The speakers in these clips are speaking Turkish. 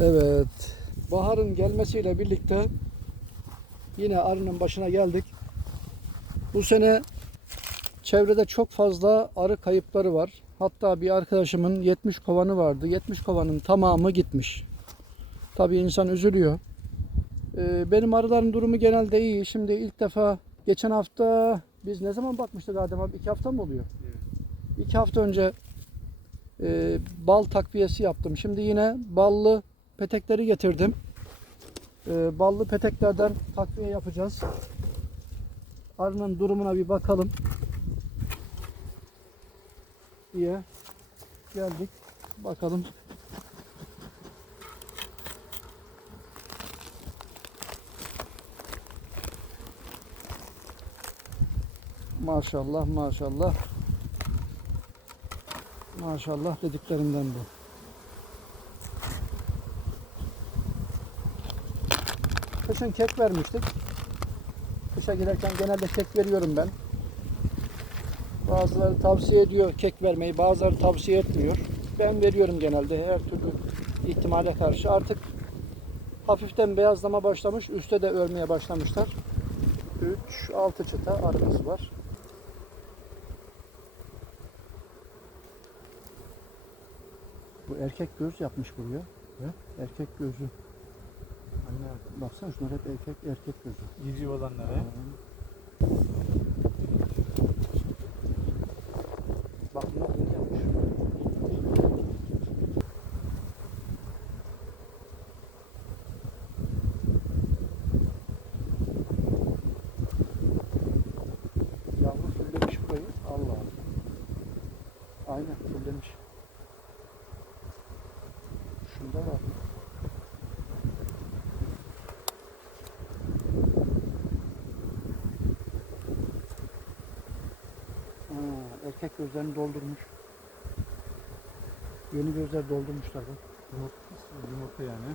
Evet. Baharın gelmesiyle birlikte yine arının başına geldik. Bu sene çevrede çok fazla arı kayıpları var. Hatta bir arkadaşımın 70 kovanı vardı. 70 kovanın tamamı gitmiş. Tabii insan üzülüyor. Ee, benim arıların durumu genelde iyi. Şimdi ilk defa geçen hafta biz ne zaman bakmıştık Adem abi? İki hafta mı oluyor? İki hafta önce e, bal takviyesi yaptım. Şimdi yine ballı petekleri getirdim. E, ballı peteklerden takviye yapacağız. Arının durumuna bir bakalım diye geldik. Bakalım. Maşallah maşallah. Maşallah dediklerimden bu. Kışın kek vermiştik. Kışa girerken genelde kek veriyorum ben. Bazıları tavsiye ediyor kek vermeyi, bazıları tavsiye etmiyor. Ben veriyorum genelde her türlü ihtimale karşı. Artık hafiften beyazlama başlamış, üstte de örmeye başlamışlar. 3 6 çıta arımız var. Bu erkek göz yapmış buraya. Erkek gözü. Anne Baksana şunlar hep erkek erkek gözü. iri olanları. Bak bunlar yeni yapmış. Yavru fullemiş burayı. Allah Allah. Aynen fullemiş. Şunda var. Ha, erkek gözlerini doldurmuş. Yeni gözler doldurmuşlar bak. Yumurta, yumurta yani.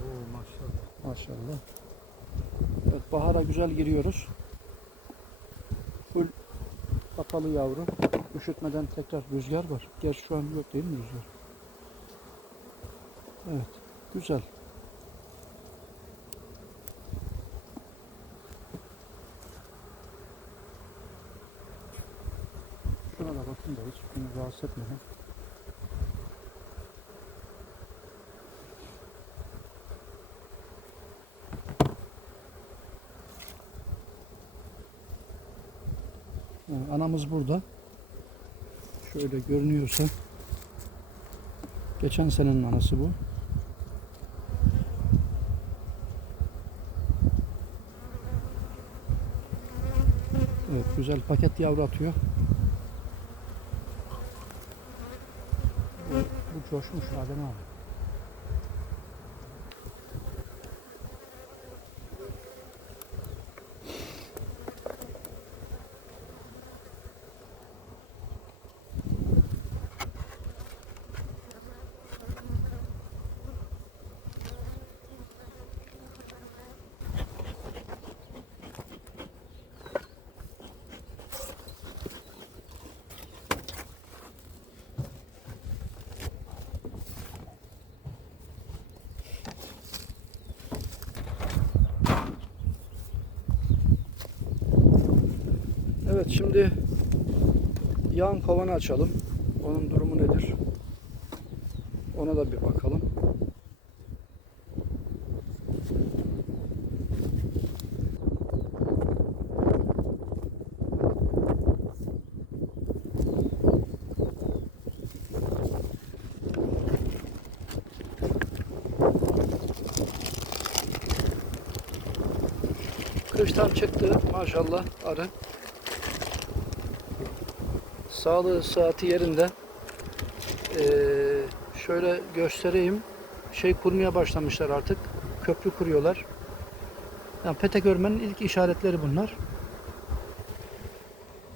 Oo maşallah. Maşallah. Evet bahara güzel giriyoruz. Full kapalı yavru. Üşütmeden tekrar rüzgar var. Gerçi şu an yok değil mi rüzgar? Evet. Güzel. Şuna da bakın da hiç beni rahatsız etmeden. Yani anamız burada. Şöyle görünüyorsa. Geçen senenin anası bu. Evet güzel paket yavru atıyor. Bu, bu coşmuş Adem abi. Evet şimdi yan kovanı açalım. Onun durumu nedir? Ona da bir bakalım. Kıştan çıktı maşallah arı. Sağlığı saati yerinde. Ee, şöyle göstereyim. Şey kurmaya başlamışlar artık. Köprü kuruyorlar. Yani petek örmenin ilk işaretleri bunlar.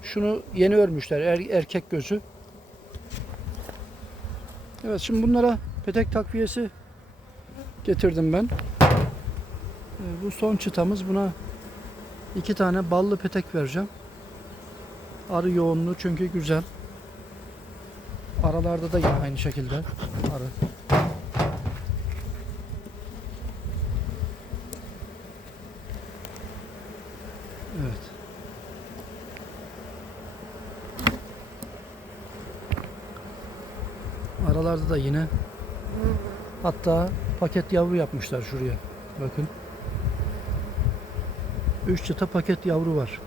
Şunu yeni örmüşler. er- erkek gözü. Evet şimdi bunlara petek takviyesi getirdim ben. Bu son çıtamız. Buna iki tane ballı petek vereceğim. Arı yoğunluğu çünkü güzel. Aralarda da yine aynı şekilde arı. Evet. Aralarda da yine hatta paket yavru yapmışlar şuraya. Bakın. Üç çıta paket yavru var.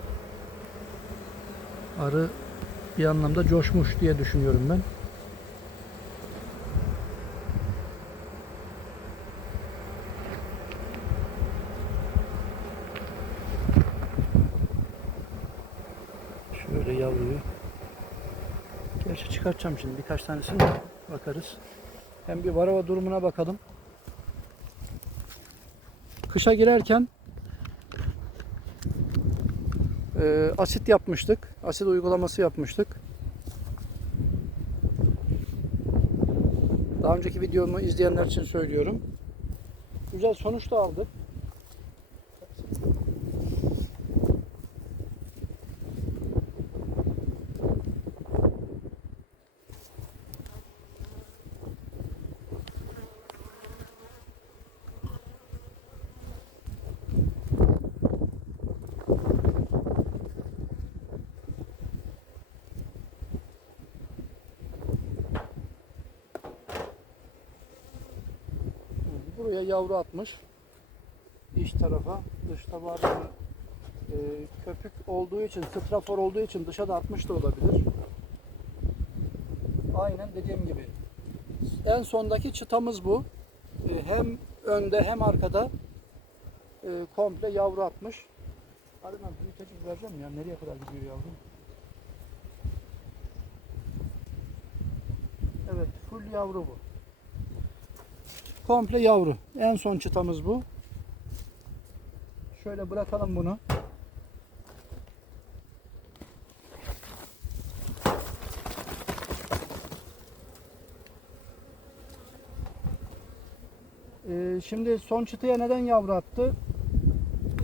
Arı bir anlamda coşmuş diye düşünüyorum ben. Şöyle yavruyu. Gerçi çıkartacağım şimdi birkaç tanesini bakarız. Hem bir varava durumuna bakalım. Kışa girerken e, asit yapmıştık. Asit uygulaması yapmıştık. Daha önceki videomu izleyenler için söylüyorum. Güzel sonuç da aldık. Buraya yavru atmış. İç tarafa, dış tabağı e, köpük olduğu için, strafor olduğu için dışa da atmış da olabilir. Aynen dediğim gibi. En sondaki çıtamız bu. E, hem önde hem arkada e, komple yavru atmış. Hadi ben büyütecik vereceğim ya. Nereye kadar gidiyor yavru? Evet, full yavru bu. Komple yavru. En son çıtamız bu. Şöyle bırakalım bunu. Ee, şimdi son çıtaya neden yavru attı?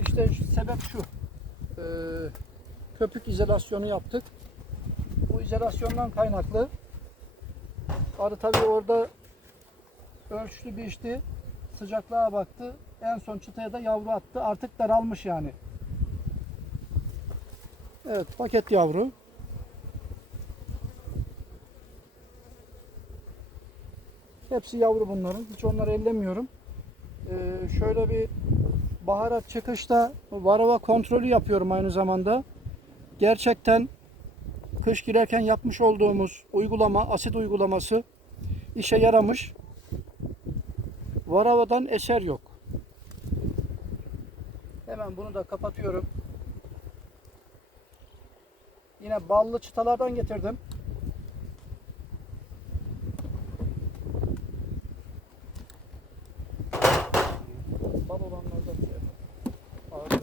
İşte sebep şu. Ee, köpük izolasyonu yaptık. Bu izolasyondan kaynaklı arı tabii orada ölçtü biçti. Sıcaklığa baktı. En son çıtaya da yavru attı. Artık daralmış yani. Evet paket yavru. Hepsi yavru bunların. Hiç onları ellemiyorum. Ee, şöyle bir baharat çıkışta varava kontrolü yapıyorum aynı zamanda. Gerçekten kış girerken yapmış olduğumuz uygulama asit uygulaması işe yaramış Varavadan eser yok. Hemen bunu da kapatıyorum. Yine ballı çıtalardan getirdim. Bal olanlardan şey yapalım. Ağırdan.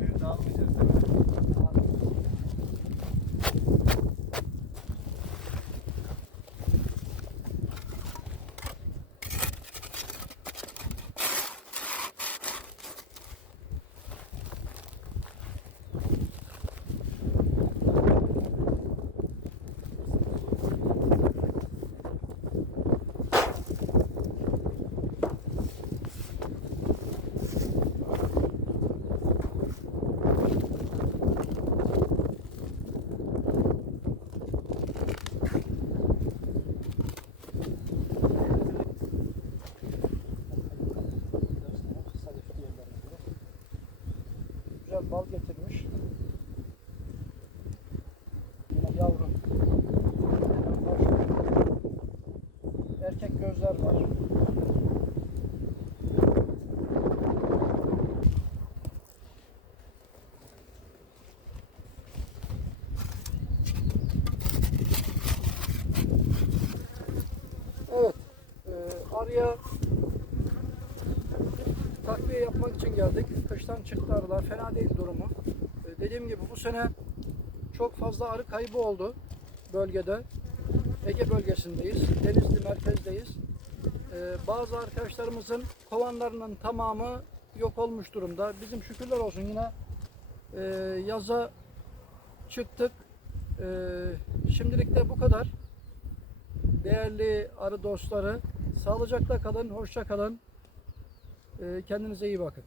Birini almayacağız değil mi? Güzel bal getirmiş. Yine yavru. Erkek gözler var. Buraya takviye yapmak için geldik. Kıştan çıktı arılar. Fena değil durumu. Ee, dediğim gibi bu sene çok fazla arı kaybı oldu bölgede. Ege bölgesindeyiz. Denizli merkezdeyiz. Ee, bazı arkadaşlarımızın kovanlarının tamamı yok olmuş durumda. Bizim şükürler olsun yine e, yaza çıktık. E, şimdilik de bu kadar. Değerli arı dostları, sağlıcakla kalın, hoşça kalın. E, kendinize iyi bakın.